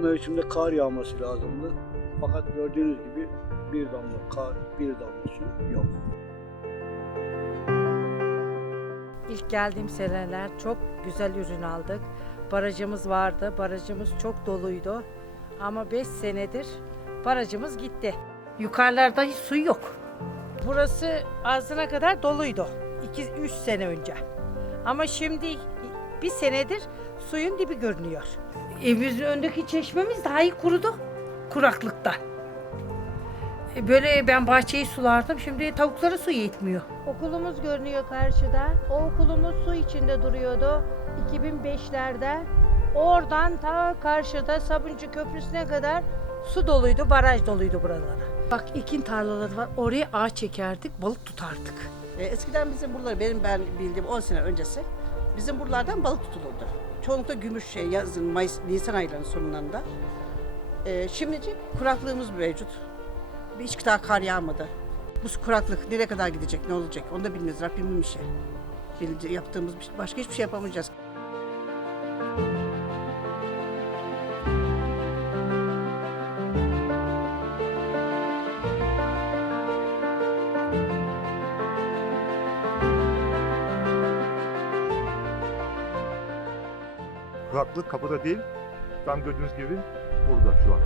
mevsimde kar yağması lazımdı. Fakat gördüğünüz gibi bir damla kar, bir damla su yok. İlk geldiğim seneler çok güzel ürün aldık. Barajımız vardı. Barajımız çok doluydu. Ama 5 senedir barajımız gitti. Yukarılarda hiç su yok. Burası ağzına kadar doluydu. 2-3 sene önce. Ama şimdi bir senedir suyun dibi görünüyor. Evimizin önündeki çeşmemiz daha iyi kurudu. Kuraklıkta. E, Böyle ben bahçeyi sulardım. Şimdi tavuklara su yetmiyor. Okulumuz görünüyor karşıda. O okulumuz su içinde duruyordu. 2005'lerde. Oradan ta karşıda Sabuncu Köprüsü'ne kadar su doluydu, baraj doluydu buralara. Bak ekin tarlaları var. Oraya ağaç çekerdik, balık tutardık. E, eskiden bizim buralar benim ben bildiğim 10 sene öncesi bizim buralardan balık tutulurdu. Çoğunlukla gümüş şey yazın Mayıs Nisan aylarının sonlarında. E, şimdici kuraklığımız mevcut. Hiç daha kar yağmadı. Bu kuraklık nereye kadar gidecek, ne olacak onu da bilmiyoruz. Rabbimin işi. Bildi- Yaptığımız bir şey- başka hiçbir şey yapamayacağız. Kuraklık kapıda değil, tam gördüğünüz gibi burada şu an.